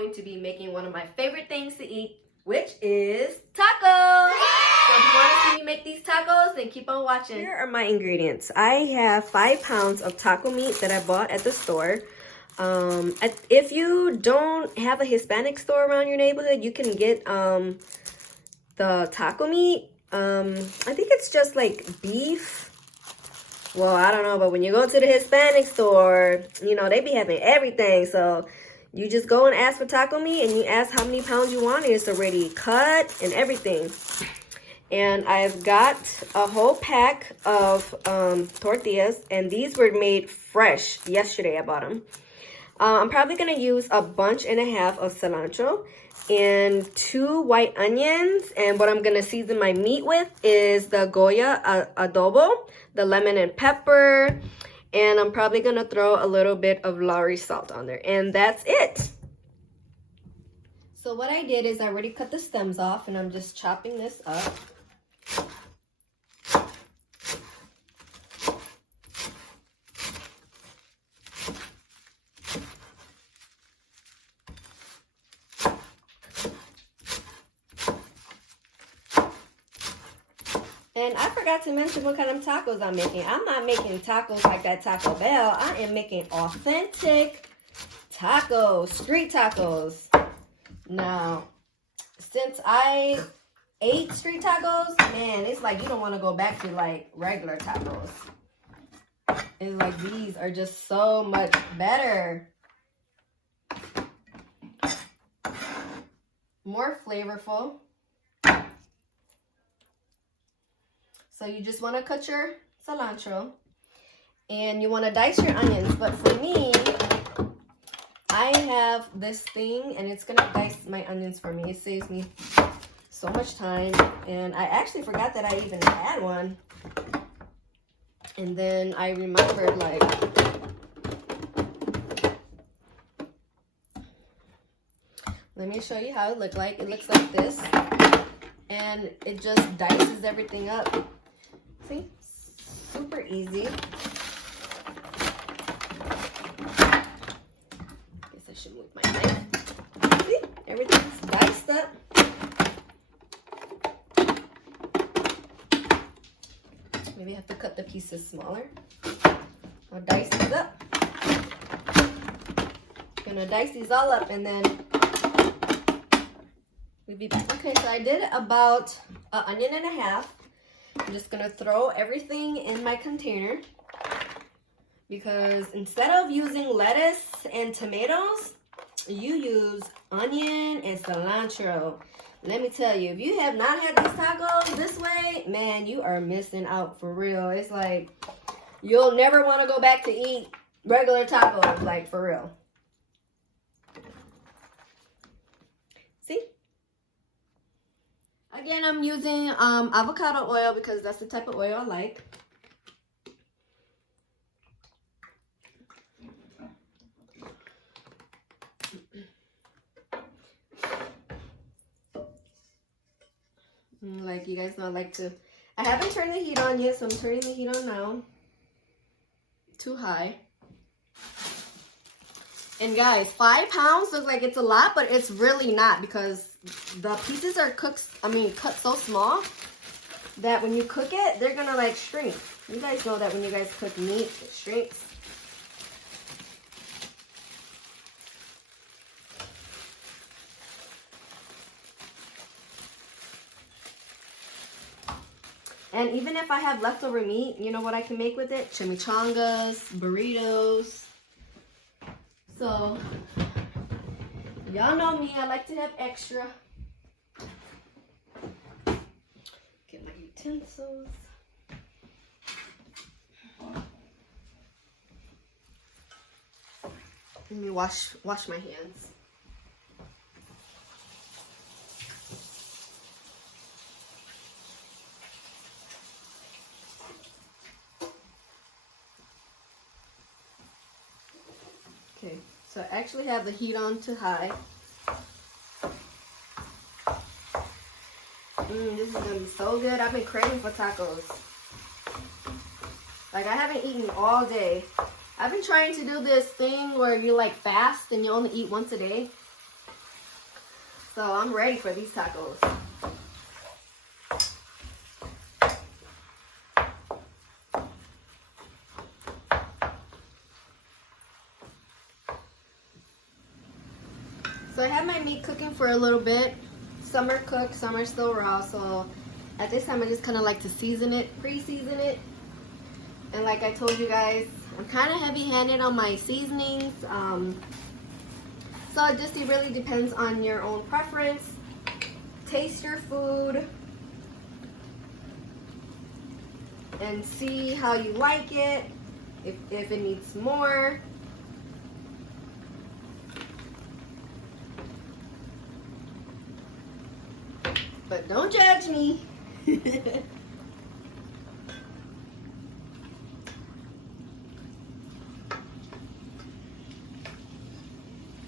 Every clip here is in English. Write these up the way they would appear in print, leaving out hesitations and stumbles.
going to be making one of my favorite things to eat, which is tacos. So if you want to see me make these tacos, then keep on watching. Here are my ingredients. I have 5 pounds of taco meat that I bought at the store. If you don't have a Hispanic store around your neighborhood, you can get the taco meat. I think it's just like beef. Well, I don't know, but when you go to the Hispanic store, you know, they be having everything. So you just go and ask for taco meat and you ask how many pounds you want. And it's already cut and everything. And I've got a whole pack of tortillas, and these were made fresh. Yesterday I bought them. I'm probably going to use a bunch and a half of cilantro and 2 white onions. And what I'm going to season my meat with is the Goya adobo, the lemon and pepper. And I'm probably going to throw a little bit of Lawry salt on there. And that's it. So what I did is I already cut the stems off, and I'm just chopping this up. And I forgot to mention what kind of tacos I'm making. I'm not making tacos like that Taco Bell. I am making authentic tacos, street tacos. Now, since I ate street tacos, man, it's like you don't want to go back to like regular tacos. It's like these are just so much better. More flavorful. So you just want to cut your cilantro and you want to dice your onions. But for me, I have this thing and it's going to dice my onions for me. It saves me so much time. And I actually forgot that I even had one. And then I remembered, like, let me show you how it looks like. It looks like this. And it just dices everything up. See? Super easy. Guess I should move my knife. See? Everything's diced up. Maybe I have to cut the pieces smaller. I'll dice these up. Gonna dice these all up and then we'll be back. Okay, so I did about an onion and a half. I'm just gonna throw everything in my container because instead of using lettuce and tomatoes, you use onion and cilantro. Let me tell you, if you have not had these tacos this way, man, you are missing out for real. It's like you'll never want to go back to eat regular tacos, like for real. See? Again, I'm using avocado oil because that's the type of oil I like. Like you guys know, I like to... I haven't turned the heat on yet, so I'm turning the heat on now. Too high. And guys, 5 pounds looks like it's a lot, but it's really not because the pieces are cut so small that when you cook it, they're gonna like shrink. You guys know that when you guys cook meat, it shrinks. And even if I have leftover meat, you know what I can make with it? Chimichangas, burritos. So, y'all know me, I like to have extra. Get my utensils. Let me wash my hands. Okay, so I actually have the heat on to high. This is gonna be so good. I've been craving for tacos. Like, I haven't eaten all day. I've been trying to do this thing where you like fast and you only eat once a day. So I'm ready for these tacos. So I have my meat cooking for a little bit. Some are cooked, some are still raw. So at this time I just kind of like to season it, pre-season it. And like I told you guys, I'm kind of heavy-handed on my seasonings. So it really depends on your own preference. Taste your food and see how you like it, if it needs more. But don't judge me.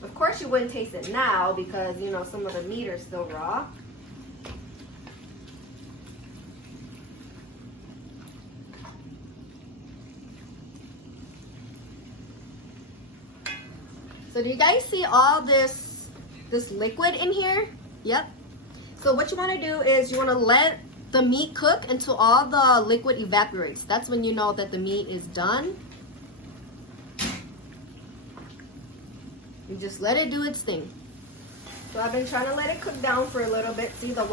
Of course you wouldn't taste it now because, you know, some of the meat are still raw. So do you guys see all this liquid in here? Yep. So what you want to do is you want to let the meat cook until all the liquid evaporates. That's when you know that the meat is done. You just let it do its thing. So I've been trying to let it cook down for a little bit. See the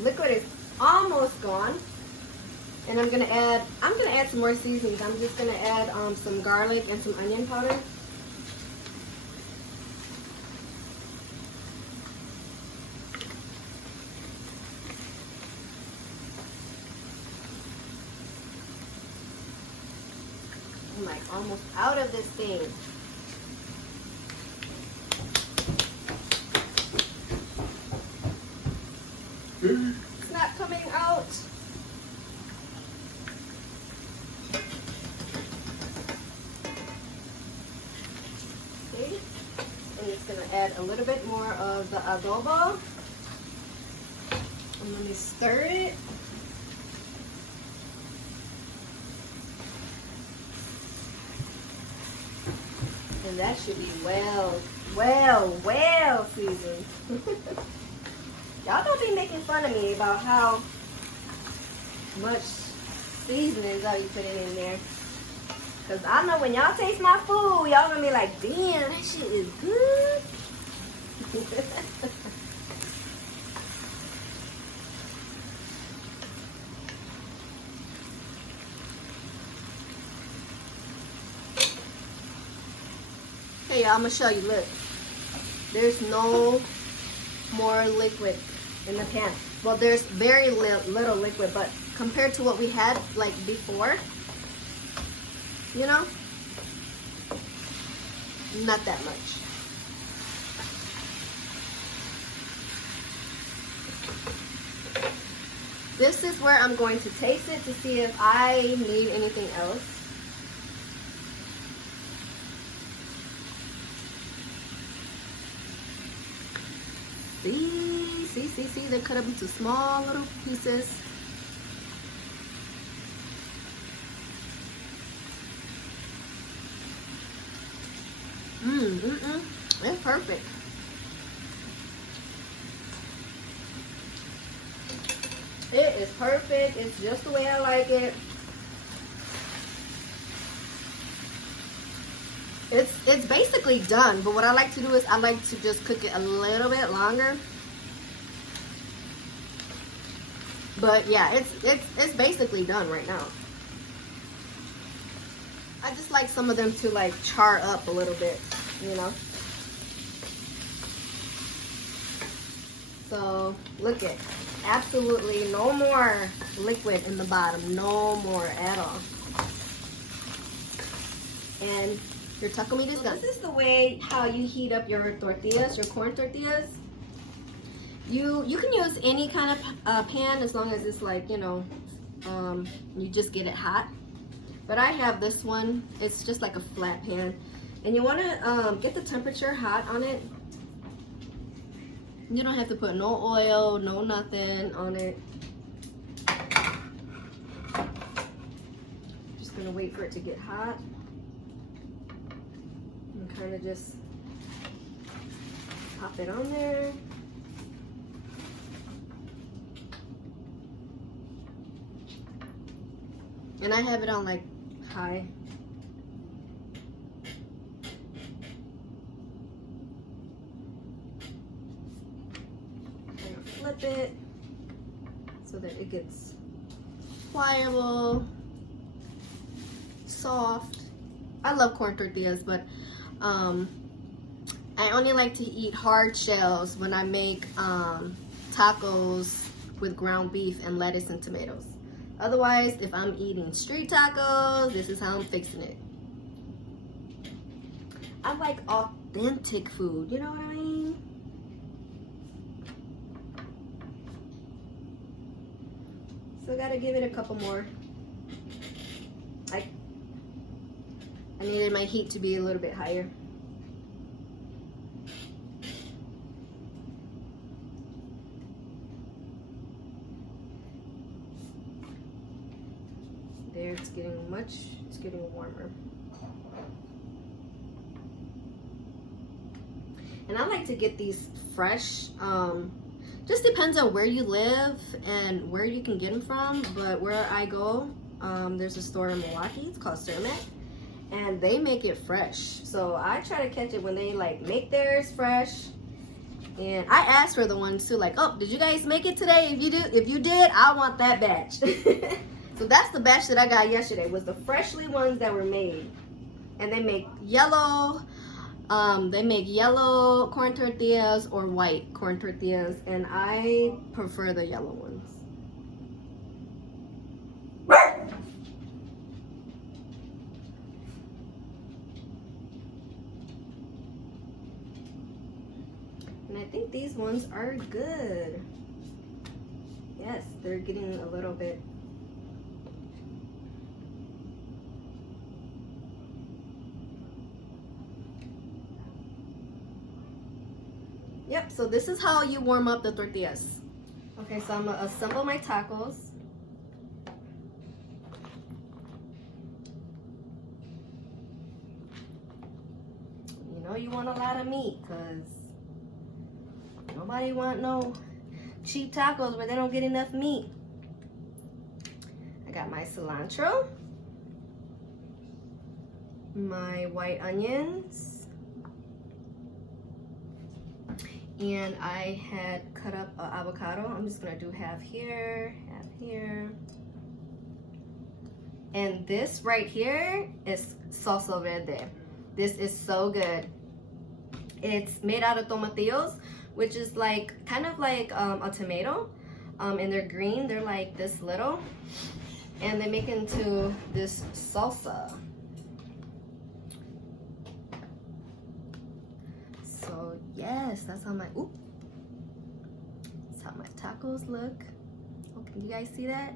liquid is almost gone. And I'm gonna add some more seasonings. I'm just gonna add some garlic and some onion powder. I'm like almost out of this thing. It's not coming out. Okay. I'm just gonna add a little bit more of the adobo. And let me stir it. And that should be well seasoned. Y'all don't be making fun of me about how much seasonings are you putting in there. Cause I know when y'all taste my food, y'all gonna be like, damn, that shit is good. Hey y'all, I'm gonna show you, look. There's no more liquid in the pan. Well, there's very little liquid, but compared to what we had like before, you know, not that much. This is where I'm going to taste it to see if I need anything else. See, they cut up into small little pieces. It's perfect. It is perfect. It's just the way I like it. It's basically done, but what I like to do is I like to just cook it a little bit longer. But yeah, it's basically done right now. I just like some of them to like char up a little bit, you know. So look at, absolutely no more liquid in the bottom, no more at all. And your taco meat is done. This is the way how you heat up your tortillas, your corn tortillas. You can use any kind of pan as long as it's like, you know, you just get it hot. But I have this one. It's just like a flat pan. And you want to get the temperature hot on it. You don't have to put no oil, no nothing on it. Just going to wait for it to get hot. And kind of just Pop it on there. And I have it on like high. I'm gonna flip it so that it gets pliable, soft. I love corn tortillas, but I only like to eat hard shells when I make tacos with ground beef and lettuce and tomatoes. Otherwise, if I'm eating street tacos, this is how I'm fixing it. I like authentic food, you know what I mean? So I gotta give it a couple more. I needed my heat to be a little bit higher. There, it's getting warmer. And I like to get these fresh. Just depends on where you live and where you can get them from. But where I go, there's a store in Milwaukee. It's called Cermak, and they make it fresh. So I try to catch it when they like make theirs fresh. And I asked for the ones too, like, oh, did you guys make it today? If you did, I want that batch. So that's the batch that I got yesterday, was the freshly ones that were made. And they make yellow corn tortillas or white corn tortillas, and I prefer the yellow ones. And I think these ones are good. Yes, they're getting a little bit. Yep, so this is how you warm up the tortillas. Okay, so I'm gonna assemble my tacos. You know you want a lot of meat, because nobody want no cheap tacos where they don't get enough meat. I got my cilantro, my white onions, and I had cut up an avocado. I'm just gonna do half here, half here. And this right here is salsa verde. This is so good. It's made out of tomatillos, which is like kind of like a tomato, and they're green. They're like this little, and they make into this salsa. So yes, that's how my tacos look. Oh, can you guys see that?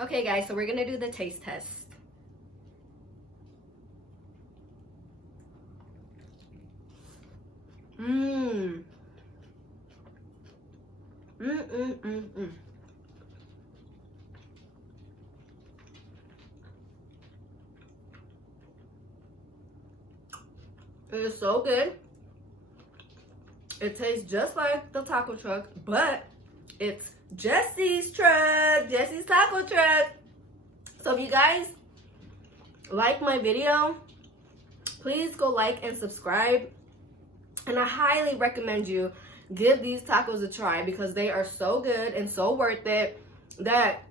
Okay guys, so we're gonna do the taste test. It is so good. It tastes just like the taco truck, but it's Jesse's truck, Jesse's taco truck. So if you guys like my video, please go like and subscribe. And I highly recommend you give these tacos a try, because they are so good and so worth it that,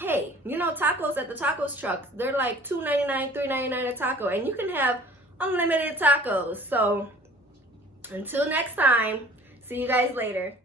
hey, you know, tacos at the tacos truck, they're like $2.99, $3.99 a taco, and you can have unlimited tacos. So until next time, see you guys later.